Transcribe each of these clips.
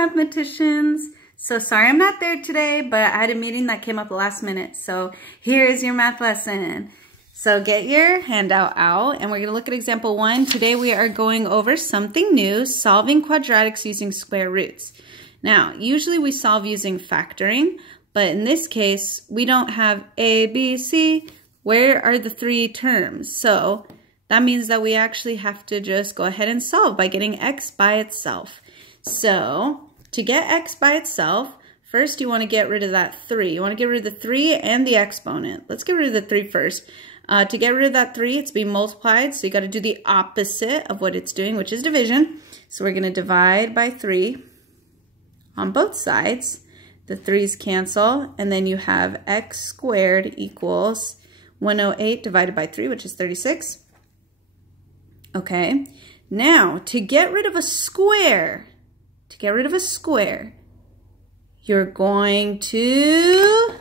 mathematicians. So sorry I'm not there today, but I had a meeting that came up last minute. So here's your math lesson. So get your handout out and we're going to look at example 1. Today we are going over something new, solving quadratics using square roots. Now, usually we solve using factoring, but in this case, we don't have A, B, C. Where are the 3 terms? So that means that we actually have to just go ahead and solve by getting x by itself. So to get x by itself, first you want to get rid of that 3. You want to get rid of the 3 and the exponent. Let's get rid of the 3 first. To get rid of that 3, it's being multiplied, so you got to do the opposite of what it's doing, which is division. So we're going to divide by 3 on both sides. The 3's cancel, and then you have x squared equals 108 divided by 3, which is 36. Okay, now to get rid of a square, you're going to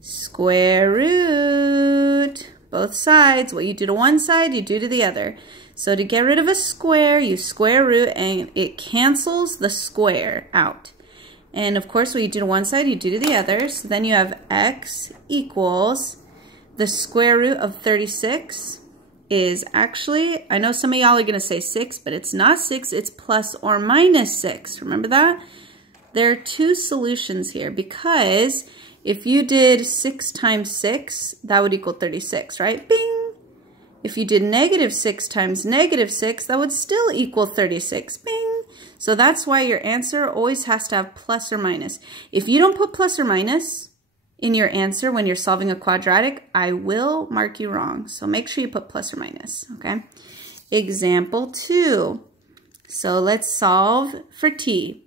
square root both sides. What you do to one side, you do to the other. So to get rid of a square, you square root and it cancels the square out. And of course, what you do to one side, you do to the other. So then you have x equals the square root of 36 is actually, I know some of y'all are going to say 6, but it's not 6, it's plus or minus 6. Remember that? There are 2 solutions here because if you did 6 times 6, that would equal 36, right? Bing! If you did negative 6 times negative 6, that would still equal 36. Bing! So that's why your answer always has to have plus or minus. If you don't put plus or minus in your answer when you're solving a quadratic, I will mark you wrong. So make sure you put plus or minus, okay? Example 2. So let's solve for t.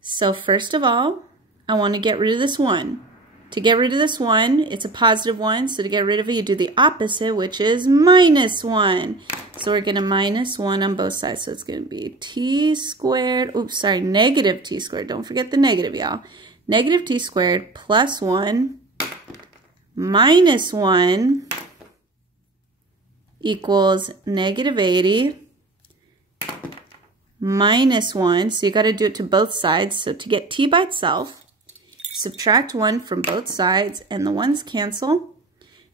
So first of all, I want to get rid of this 1. To get rid of this 1, it's a positive 1, so to get rid of it, you do the opposite, which is minus 1. So we're going to minus 1 on both sides, so it's going to be t squared, oops, sorry, negative t squared. Don't forget the negative, y'all. Negative t squared plus 1 minus 1 equals negative 80 minus 1. So you got to do it to both sides. So to get t by itself, subtract 1 from both sides and the 1's cancel.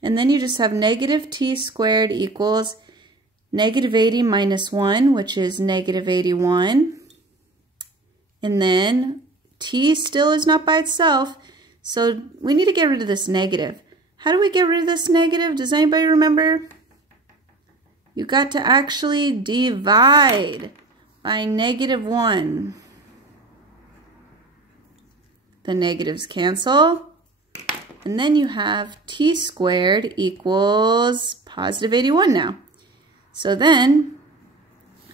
And then you just have negative t squared equals negative 80 minus 1, which is negative 81. And then t still is not by itself, so we need to get rid of this negative. How do we get rid of this negative? Does anybody remember? You got to actually divide by negative 1. The negatives cancel, and then you have t squared equals positive 81 now. So then,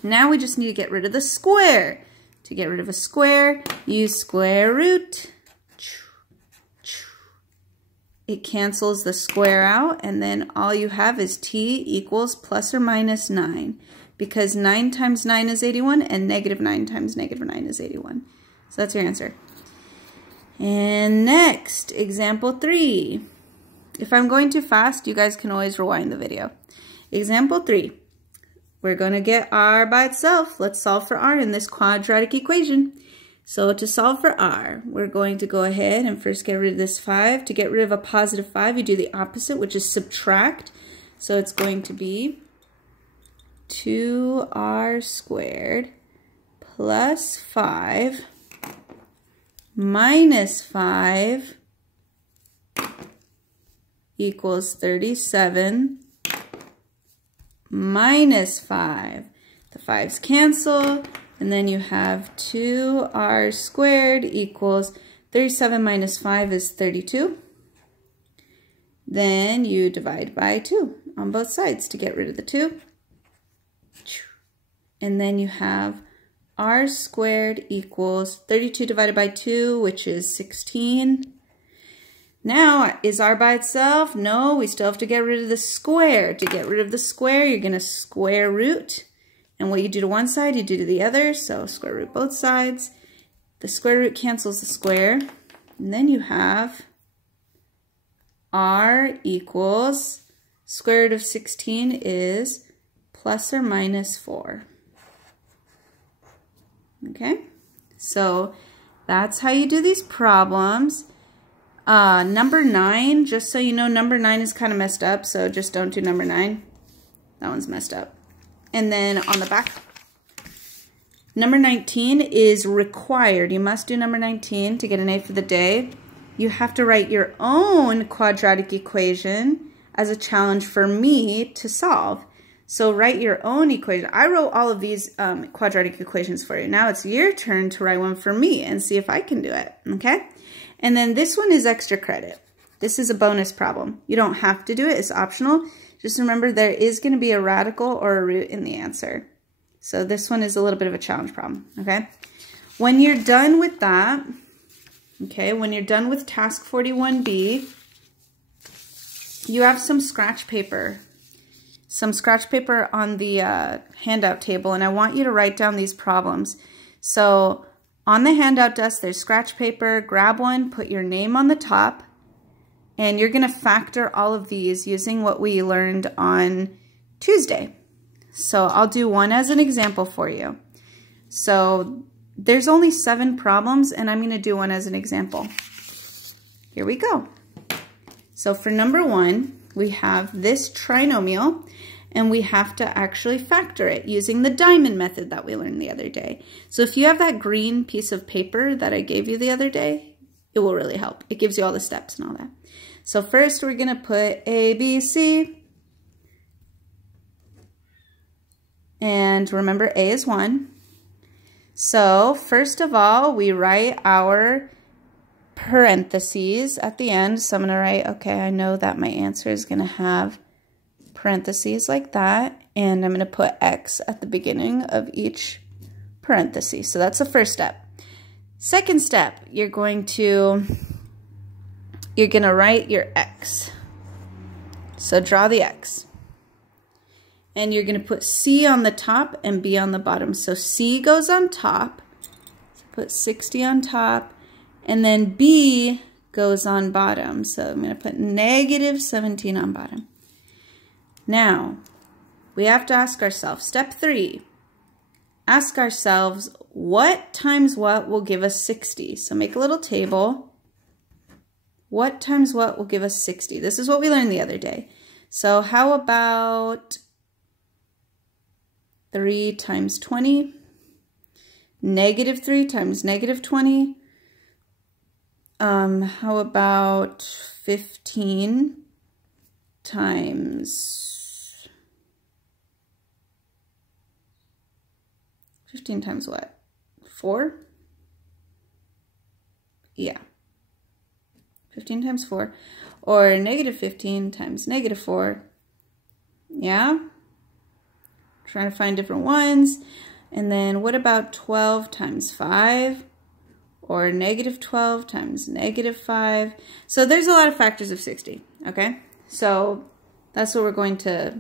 now we just need to get rid of the square. To get rid of a square, use square root. It cancels the square out, and then all you have is t equals plus or minus 9, because 9 times 9 is 81, and negative 9 times negative 9 is 81. So that's your answer. And next, example 3. If I'm going too fast, you guys can always rewind the video. Example 3. We're going to get r by itself. Let's solve for r in this quadratic equation. So to solve for r, we're going to go ahead and first get rid of this 5. To get rid of a positive 5, you do the opposite, which is subtract. So it's going to be 2r squared plus 5 minus 5 equals 37 minus 5. The 5's cancel, and then you have 2r squared equals 37 minus 5 is 32. Then you divide by 2 on both sides to get rid of the 2. And then you have r squared equals 32 divided by 2, which is 16. Now, is r by itself? No, we still have to get rid of the square. To get rid of the square, you're going to square root. And what you do to one side, you do to the other. So square root both sides. The square root cancels the square. And then you have r equals square root of 16 is plus or minus 4. Okay, So that's how you do these problems. Number 9, just so you know, number 9 is kind of messed up, so just don't do number 9. That one's messed up. And then on the back, number 19 is required. You must do number 19 to get an A for the day. You have to write your own quadratic equation as a challenge for me to solve. So write your own equation. I wrote all of these quadratic equations for you. Now it's your turn to write one for me and see if I can do it, okay? And then this one is extra credit. This is a bonus problem. You don't have to do it, it's optional. Just remember there is going to be a radical or a root in the answer. So this one is a little bit of a challenge problem, okay? When you're done with that, okay, when you're done with task 41B, you have some scratch paper. Some scratch paper on the handout table, and I want you to write down these problems. So on the handout desk, there's scratch paper. Grab one, put your name on the top, and you're going to factor all of these using what we learned on Tuesday. So I'll do one as an example for you. So there's only 7 problems, and I'm going to do one as an example. Here we go. So for number 1, we have this trinomial, and we have to actually factor it using the diamond method that we learned the other day. So if you have that green piece of paper that I gave you the other day, it will really help. It gives you all the steps and all that. So first we're going to put A, B, C. And remember A is 1. So first of all, we write our parentheses at the end. So I'm going to write, okay, I know that my answer is going to have parentheses like that, and I'm going to put X at the beginning of each parenthesis. So that's the first step. Second step, you're going to write your X. So draw the X. And you're going to put C on the top and B on the bottom. So C goes on top. So put 60 on top. And then B goes on bottom. So I'm going to put negative 17 on bottom. Now, we have to ask ourselves, step 3, ask ourselves what times what will give us 60. So make a little table. What times what will give us 60? This is what we learned the other day. So how about 3 times 20? Negative 3 times negative 20? How about 15 times 15 times what? 4? Yeah. 15 times 4. Or negative 15 times negative 4. Yeah? Trying to find different ones. And then what about 12 times 5? Or negative 12 times negative 5. So there's a lot of factors of 60, okay? So that's what we're going to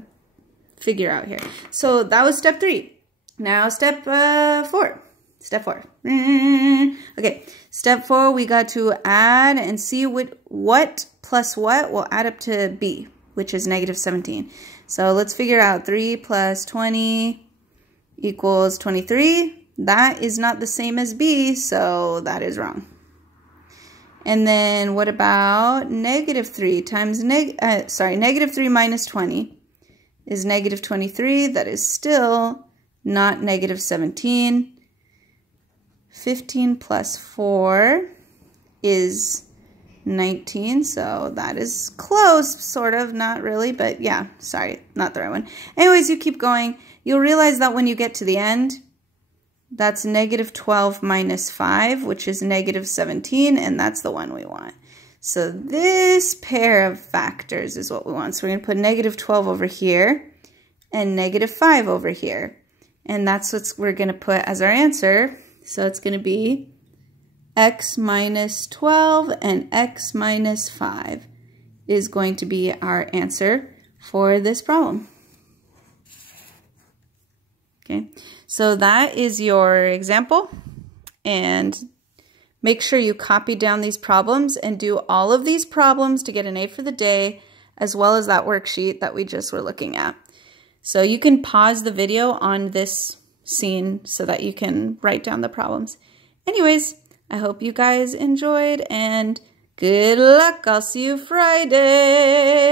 figure out here. So that was step 3. Now step 4. Step 4. Okay, step 4, we got to add and see what plus what will add up to B, which is negative 17. So let's figure out 3 plus 20 equals 23. That is not the same as B, so that is wrong. And then what about negative 3 times negative 3 minus 20 is negative 23. That is still not negative 17. 15 plus 4 is 19, so that is close, sort of, not really, but yeah, sorry, not the right one. Anyways, you keep going. You'll realize that when you get to the end, that's negative 12 minus 5, which is negative 17, and that's the one we want. So this pair of factors is what we want. So we're going to put negative 12 over here and negative 5 over here. And that's what we're going to put as our answer. So it's going to be x minus 12 and x minus 5 is going to be our answer for this problem. Okay, so that is your example. And make sure you copy down these problems and do all of these problems to get an A for the day, as well as that worksheet that we just were looking at. So you can pause the video on this scene so that you can write down the problems. Anyways, I hope you guys enjoyed and good luck. I'll see you Friday.